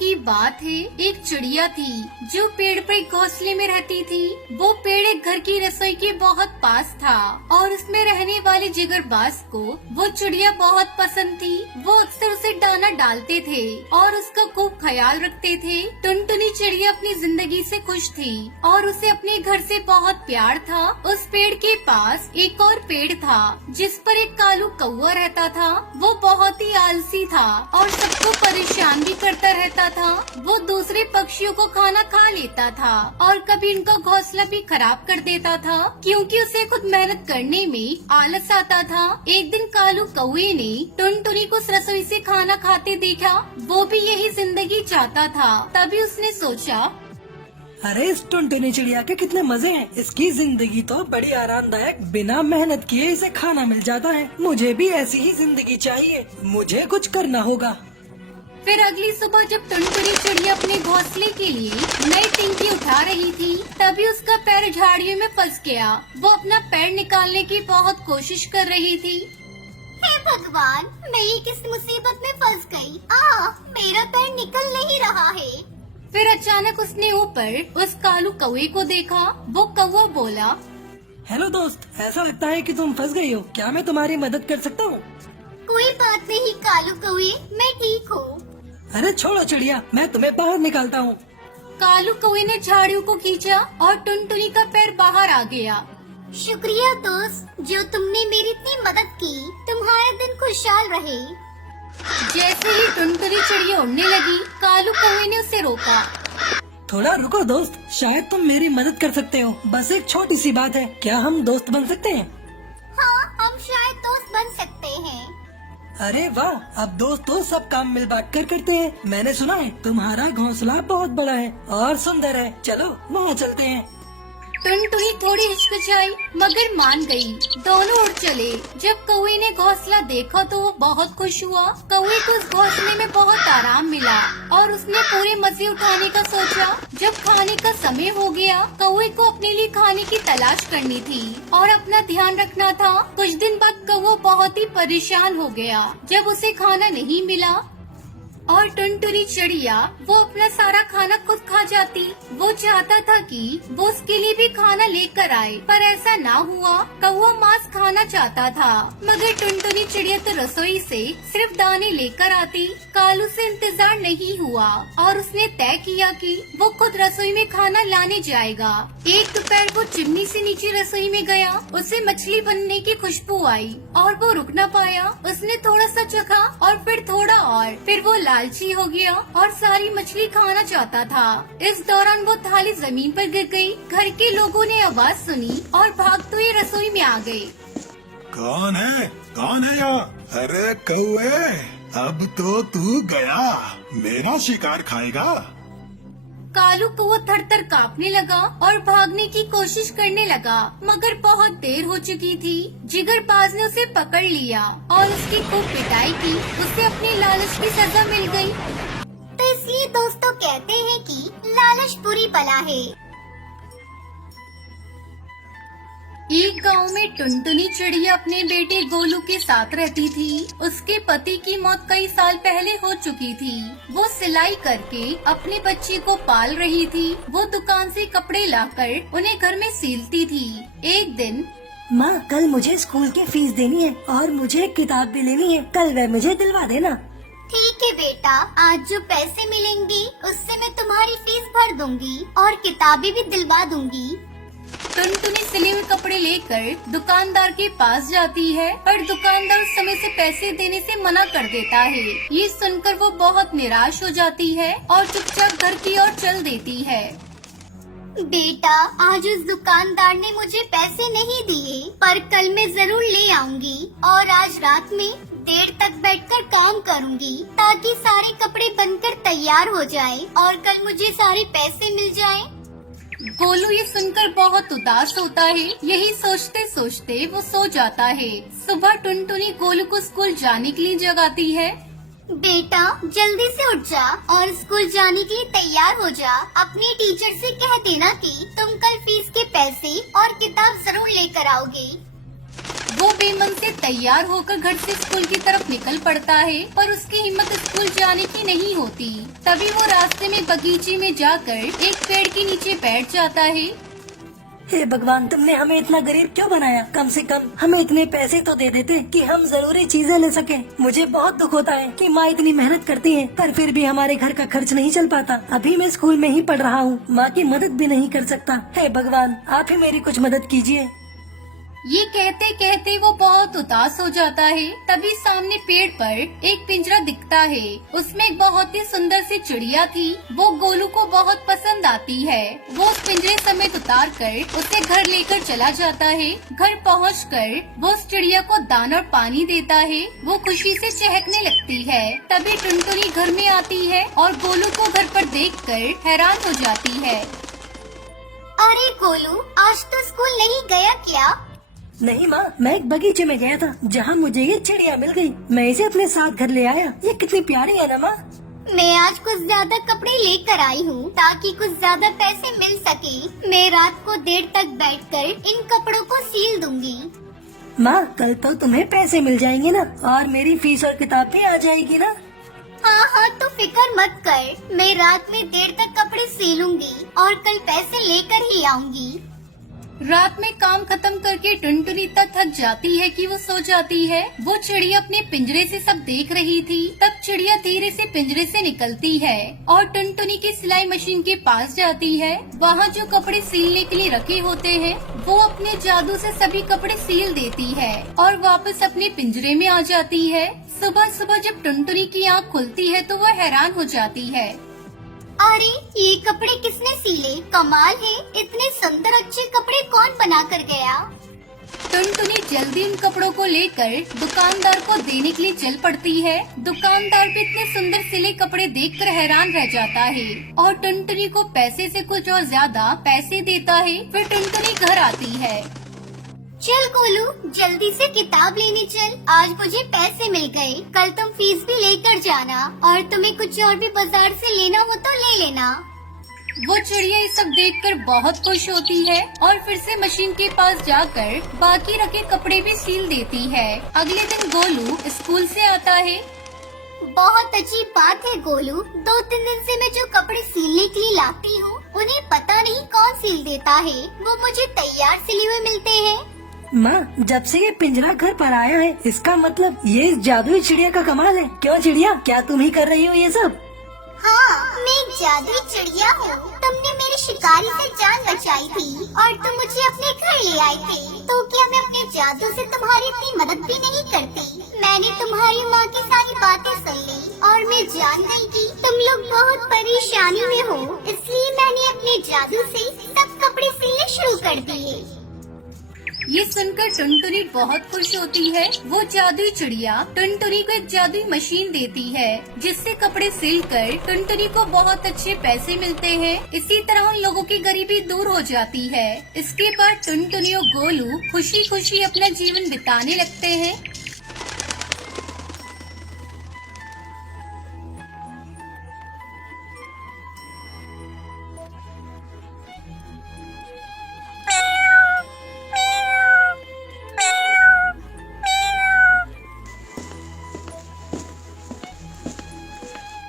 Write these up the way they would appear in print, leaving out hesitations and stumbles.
की बात है, एक चिड़िया थी जो पेड़ पर एक घोंसले में रहती थी। वो पेड़ एक घर की रसोई के बहुत पास था और उसमें रहने वाले जिगरबाज को वो चिड़िया बहुत पसंद थी। वो अक्सर उसे दाना डालते थे और उसका खूब ख्याल रखते थे। टुनटुनी चिड़िया अपनी जिंदगी से खुश थी और उसे अपने घर से बहुत प्यार था। उस पेड़ के पास एक और पेड़ था जिस पर एक कालू कौवा रहता था। वो बहुत ही आलसी था और सबको परेशान भी करता रहता था। वो दूसरे पक्षियों को खाना खा लेता था और कभी उनका घोंसला भी खराब कर देता था क्योंकि उसे खुद मेहनत करने में आलस आता था। एक दिन कालू कौवे ने टुनटुनी को उस रसोई से खाना खाते देखा। वो भी यही जिंदगी चाहता था। तभी उसने सोचा, अरे इस टुनटुनी चिड़िया के कितने मजे हैं। इसकी जिंदगी तो बड़ी आरामदायक, बिना मेहनत किए इसे खाना मिल जाता है। मुझे भी ऐसी ही जिंदगी चाहिए। मुझे कुछ करना होगा। फिर अगली सुबह जब टुनटुनी चिड़िया अपने घोंसले के लिए नई टिंकी उठा रही थी, तभी उसका पैर झाड़ियों में फंस गया। वो अपना पैर निकालने की बहुत कोशिश कर रही थी। हे भगवान, मैं ये किस मुसीबत में फंस गई। मेरा पैर निकल नहीं रहा है। फिर अचानक उसने ऊपर उस कालू कौवे को देखा। वो कौवा बोला, हेलो दोस्त, ऐसा लगता है कि तुम फंस गई हो। क्या मैं तुम्हारी मदद कर सकता हूँ? कोई बात नहीं कालू कौवे, मैं ठीक हूँ। अरे छोड़ो चिड़िया, मैं तुम्हें बाहर निकालता हूँ। कालू कौवे ने झाड़ियों को खींचा और टुनटुनी का पैर बाहर आ गया। शुक्रिया दोस्त, जो तुमने मेरी इतनी मदद की। तुम्हारा दिन खुशहाल रहे। जैसे ही टुनटुनी चिड़िया उड़ने लगी, कालू कौवे ने उसे रोका। थोड़ा रुको दोस्त, शायद तुम मेरी मदद कर सकते हो। बस एक छोटी सी बात है, क्या हम दोस्त बन सकते हैं? हाँ, हम शायद दोस्त बन सकते हैं। अरे वाह, अब दोस्त तो सब काम मिल बांट कर करते हैं। मैंने सुना है तुम्हारा घोंसला बहुत बड़ा है और सुंदर है। चलो वहाँ चलते हैं। टुनटुनी थोड़ी हिचकिचाई मगर मान गई। दोनों उड़ चले। जब कौवे ने घोंसला देखा तो वो बहुत खुश हुआ। कौवे को उस घोंसले में बहुत आराम मिला और उसने पूरे मजे उठाने का सोचा। जब खाने का समय हो गया, कौवे को अपने लिए खाने की तलाश करनी थी और अपना ध्यान रखना था। कुछ दिन बाद कौवा बहुत ही परेशान हो गया जब उसे खाना नहीं मिला और टुनटुनी चिड़िया वो अपना सारा खाना खुद खा जाती। वो चाहता था कि वो उसके लिए भी खाना लेकर आए, पर ऐसा ना हुआ। कौवा मांस खाना चाहता था मगर टुनटुनी चिड़िया तो रसोई से सिर्फ दाने लेकर आती। कालू से इंतजार नहीं हुआ और उसने तय किया कि वो खुद रसोई में खाना लाने जाएगा। एक दोपहर वो चिमनी से नीचे रसोई में गया। उसे मछली बनने की खुशबू आई और वो रुक न पाया। उसने थोड़ा सा चखा और फिर थोड़ा और, फिर वो लालची हो गया और सारी मछली खाना चाहता था। इस दौरान वो थाली जमीन पर गिर गई। घर के लोगों ने आवाज सुनी और भागते हुए रसोई में आ गए। कौन है यहाँ? अरे कौवे, अब तो तू गया। मेरा शिकार खाएगा? कालू कौवा थर-थर कांपने लगा और भागने की कोशिश करने लगा मगर बहुत देर हो चुकी थी। जिगरबाज ने उसे पकड़ लिया और उसकी खूब पिटाई की। उसे अपनी लालच की सजा मिल गई। तो इसलिए दोस्तों कहते हैं कि लालच बुरी बला है। एक गांव में टुनटुनी चिड़िया अपने बेटे गोलू के साथ रहती थी। उसके पति की मौत कई साल पहले हो चुकी थी। वो सिलाई करके अपने बच्चे को पाल रही थी। वो दुकान से कपड़े लाकर उन्हें घर में सिलती थी। एक दिन, माँ, कल मुझे स्कूल की फीस देनी है और मुझे एक किताब भी लेनी है। कल वह मुझे दिलवा देना। ठीक है बेटा, आज जो पैसे मिलेंगे उससे मैं तुम्हारी फीस भर दूंगी और किताबें भी दिलवा दूंगी। टुनटुनी सिले हुए कपड़े लेकर दुकानदार के पास जाती है पर दुकानदार उस समय से पैसे देने से मना कर देता है। ये सुनकर वो बहुत निराश हो जाती है और चुपचाप घर की ओर चल देती है। बेटा, आज उस दुकानदार ने मुझे पैसे नहीं दिए, पर कल मैं जरूर ले आऊंगी और आज रात में देर तक बैठकर काम करूंगी ताकि सारे कपड़े बनकर तैयार हो जाए और कल मुझे सारे पैसे मिल जाएं। गोलू ये सुनकर बहुत उदास होता है। यही सोचते सोचते वो सो जाता है। सुबह टुनटुनी गोलू को स्कूल जाने के लिए जगाती है। बेटा, जल्दी से उठ जा और स्कूल जाने के लिए तैयार हो जा। अपनी टीचर से कह देना कि तुम कल फीस के पैसे और किताब जरूर लेकर आओगे। वो बेमन से तैयार होकर घर से स्कूल की तरफ निकल पड़ता है, पर उसकी हिम्मत स्कूल जाने की नहीं होती। तभी वो रास्ते में बगीचे में जाकर एक पेड़ के नीचे बैठ जाता है। हे भगवान, तुमने हमें इतना गरीब क्यों बनाया? कम से कम हमें इतने पैसे तो दे देते कि हम जरूरी चीजें ले सके। मुझे बहुत दुख होता है कि माँ इतनी मेहनत करती है, पर फिर भी हमारे घर का खर्च नहीं चल पाता। अभी मैं स्कूल में ही पढ़ रहा हूँ, माँ की मदद भी नहीं कर सकता। हे भगवान, आप ही मेरी कुछ मदद कीजिए। ये कहते कहते वो बहुत उदास हो जाता है। तभी सामने पेड़ पर एक पिंजरा दिखता है। उसमें एक बहुत ही सुंदर सी चिड़िया थी। वो गोलू को बहुत पसंद आती है। वो उस पिंजरे समेत उतार कर उसे घर लेकर चला जाता है। घर पहुंचकर वो उस चिड़िया को दाना और पानी देता है। वो खुशी से चहकने लगती है। तभी टुनटुनी घर में आती है और गोलू को घर पर देखकर हैरान हो जाती है। अरे गोलू, आज तो स्कूल नहीं गया क्या? नहीं माँ, मैं एक बगीचे में गया था जहाँ मुझे ये चिड़िया मिल गई। मैं इसे अपने साथ घर ले आया। ये कितनी प्यारी है ना माँ। मैं आज कुछ ज्यादा कपड़े लेकर आई हूँ ताकि कुछ ज्यादा पैसे मिल सके। मैं रात को देर तक बैठकर इन कपड़ों को सील दूंगी। माँ, कल तो तुम्हें पैसे मिल जाएंगे ना, और मेरी फीस और किताब भी आ जाएगी ना। हाँ हाँ, तो फिक्र मत कर। मैं रात में देर तक कपड़े सीलूंगी और कल पैसे लेकर ही आऊंगी। रात में काम खत्म करके टुनटुनी इतना थक जाती है कि वो सो जाती है। वो चिड़िया अपने पिंजरे से सब देख रही थी। तब चिड़िया धीरे से पिंजरे से निकलती है और टुनटुनी की सिलाई मशीन के पास जाती है। वहाँ जो कपड़े सीलने के लिए रखे होते हैं, वो अपने जादू से सभी कपड़े सील देती है और वापस अपने पिंजरे में आ जाती है। सुबह सुबह जब टुनटुनी की आँख खुलती है तो वह हैरान हो जाती है। अरे, ये कपड़े किसने सिले? कमाल है, इतने सुंदर अच्छे कपड़े कौन बना कर गया? टुनटुनी जल्दी उन कपड़ों को लेकर दुकानदार को देने के लिए चल पड़ती है। दुकानदार भी इतने सुंदर सिले कपड़े देखकर हैरान रह जाता है और टुनटुनी को पैसे से कुछ और ज्यादा पैसे देता है। फिर टुनटुनी घर आती है। चल गोलू, जल्दी से किताब लेने चल। आज मुझे पैसे मिल गए। कल तुम फीस भी लेकर जाना और तुम्हें कुछ और भी बाजार से लेना हो तो ले लेना। वो चिड़िया ये सब देखकर बहुत खुश होती है और फिर से मशीन के पास जाकर बाकी रखे कपड़े भी सील देती है। अगले दिन गोलू स्कूल से आता है। बहुत अजीब बात है गोलू, 2-3 दिन से मैं जो कपड़े सीलने के लिए लाती हूँ, उन्हें पता नहीं कौन सील देता है। वो मुझे तैयार सिले हुए मिलते हैं। माँ, जब से ये पिंजरा घर पर आया है, इसका मतलब ये जादुई चिड़िया का कमाल है। क्यों चिड़िया, क्या तुम ही कर रही हो ये सब? हाँ, मैं एक जादुई चिड़िया हूँ। तुमने मेरे शिकारी से जान बचाई थी और तुम मुझे अपने घर ले आए थे। तो क्या मैं अपने जादू से तुम्हारी इतनी मदद भी नहीं करती? मैंने तुम्हारी माँ की सारी बातें सुन ली और मैं जान गई कि तुम लोग बहुत परेशानी में हो, इसलिए मैंने अपने जादू से सब कपड़े सिलने शुरू कर दिए। ये सुनकर टुनटुनी बहुत खुश होती है। वो जादुई चिड़िया टुनटुनी को एक जादुई मशीन देती है जिससे कपड़े सिलकर टुनटुनी को बहुत अच्छे पैसे मिलते हैं। इसी तरह उन लोगों की गरीबी दूर हो जाती है। इसके बाद टुनटुनी और गोलू खुशी खुशी अपना जीवन बिताने लगते हैं।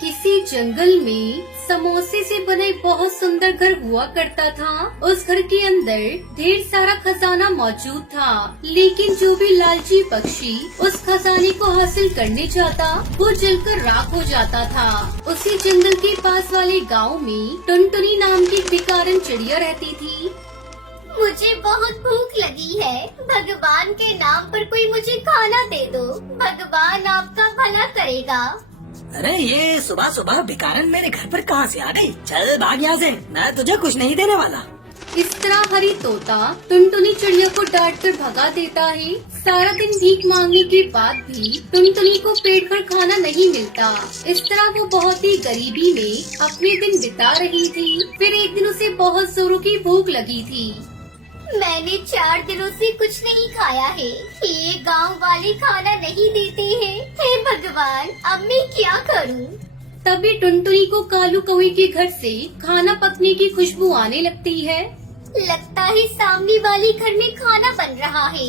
किसी जंगल में समोसे से बना एक बहुत सुंदर घर हुआ करता था। उस घर के अंदर ढेर सारा खजाना मौजूद था, लेकिन जो भी लालची पक्षी उस खजाने को हासिल करने चाहता, वो जलकर राख हो जाता था। उसी जंगल के पास वाले गांव में टुनटुनी नाम की भिखारन चिड़िया रहती थी। मुझे बहुत भूख लगी है। भगवान के नाम पर कोई मुझे खाना दे दो। भगवान आपका भला करेगा। अरे, ये सुबह सुबह भिखारन मेरे घर पर कहाँ से आ गई? चल भाग यहाँ से, मैं तुझे कुछ नहीं देने वाला। इस तरह हरी तोता टुनटुनी चिड़िया को डांट कर भगा देता है। सारा दिन भीख मांगने के बाद भी टुनटुनी को पेट भर खाना नहीं मिलता। इस तरह वो बहुत ही गरीबी में अपने दिन बिता रही थी। फिर एक दिन उसे बहुत जोरों की भूख लगी थी। मैंने 4 दिनों से कुछ नहीं खाया है। ये गांव वाले खाना नहीं देते हैं। हे भगवान, अब मैं क्या करूं? तभी टुनटुनी को कालू कौवे के घर से खाना पकने की खुशबू आने लगती है। लगता है सामने वाले घर में खाना बन रहा है।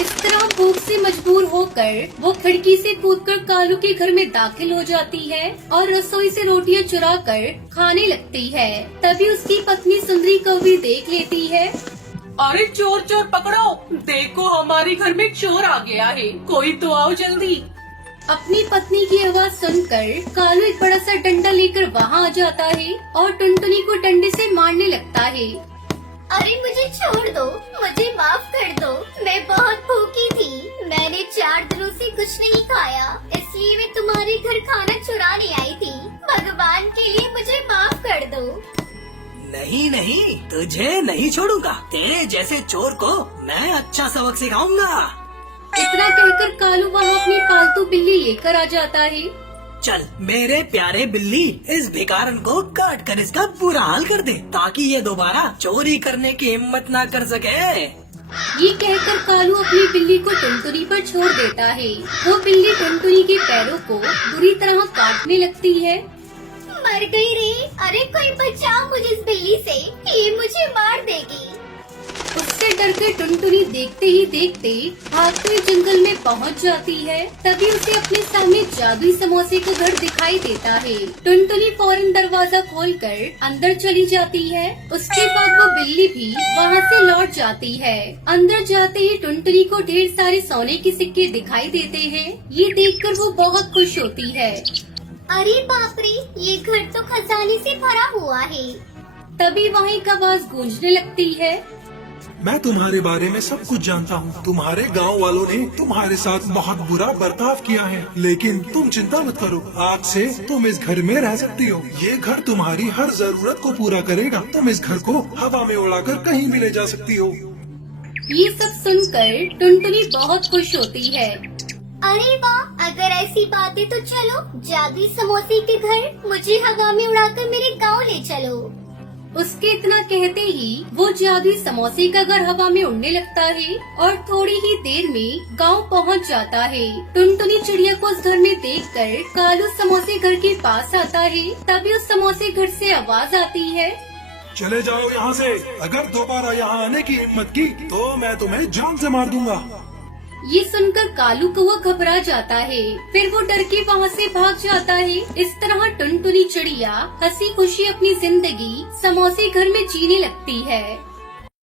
इस तरह भूख से मजबूर होकर वो खिड़की से कूदकर कालू के घर में दाखिल हो जाती है और रसोई से रोटियां चुराकर खाने लगती है। तभी उसकी पत्नी सुंदरी कौवी देख लेती है। अरे चोर चोर पकड़ो, देखो हमारे घर में चोर आ गया है, कोई तो आओ जल्दी। अपनी पत्नी की आवाज सुनकर कालू एक बड़ा सा डंडा लेकर वहाँ आ जाता है और टुनटुनी को डंडे से मारने लगता है। अरे मुझे छोड़ दो, मुझे माफ कर दो, मैं बहुत भूखी थी। मैंने 4 दिनों से कुछ नहीं खाया, इसलिए मैं तुम्हारे घर खाना चुराने आई थी। भगवान के लिए मुझे माफ कर दो। नहीं नहीं, तुझे नहीं छोड़ूंगा। तेरे जैसे चोर को मैं अच्छा सबक सिखाऊंगा। इतना कहकर कालू वहाँ अपनी पालतू बिल्ली लेकर आ जाता है। चल मेरे प्यारे बिल्ली, इस भिखारन को काट कर इसका बुरा हाल कर दे, ताकि ये दोबारा चोरी करने की हिम्मत ना कर सके। ये कहकर कालू अपनी बिल्ली को टुनटुनी पर छोड़ देता है। वो बिल्ली टुनटुनी के पैरों को बुरी तरह काटने लगती है। मर गई रे। अरे कोई बचाओ मुझे इस बिल्ली से, ये मुझे मार देगी। उससे डर कर टुनटुनी देखते ही देखते भागते जंगल में पहुंच जाती है। तभी उसे अपने सामने जादुई समोसे का घर दिखाई देता है। टुनटुनी फौरन दरवाजा खोलकर अंदर चली जाती है। उसके बाद वो बिल्ली भी वहां से लौट जाती है। अंदर जाते ही टुनटुनी को ढेर सारे सोने के सिक्के दिखाई देते हैं। ये देखकर वो बहुत खुश होती है। अरे बाप रे, ये घर तो खजाने से भरा हुआ है। तभी वहाँ एक आवाज गूंजने लगती है। मैं तुम्हारे बारे में सब कुछ जानता हूँ। तुम्हारे गांव वालों ने तुम्हारे साथ बहुत बुरा बर्ताव किया है, लेकिन तुम चिंता मत करो, आज से तुम इस घर में रह सकती हो। ये घर तुम्हारी हर जरूरत को पूरा करेगा। तुम इस घर को हवा में उड़ाकर कहीं भी ले जा सकती हो। ये सब सुनकर टुनटुनी बहुत खुश होती है। अरे वाह, अगर ऐसी बात है तो चलो जादुई समोसे के घर, मुझे हवा में उड़ाकर मेरे गाँव ले चलो। उसके इतना कहते ही वो जादुई समोसे का घर हवा में उड़ने लगता है और थोड़ी ही देर में गांव पहुंच जाता है। टुनटुनी चिड़िया को उस घर में देखकर कालू समोसे घर के पास आता है। तभी उस समोसे घर से आवाज आती है। चले जाओ यहाँ से, अगर दोबारा यहाँ आने की हिम्मत की तो मैं तुम्हें जान से मार दूंगा। ये सुनकर कालू कौवा घबरा जाता है। फिर वो डर के वहाँ से भाग जाता है। इस तरह टुनटुनी चिड़िया हंसी खुशी अपनी जिंदगी समोसे घर में जीने लगती है।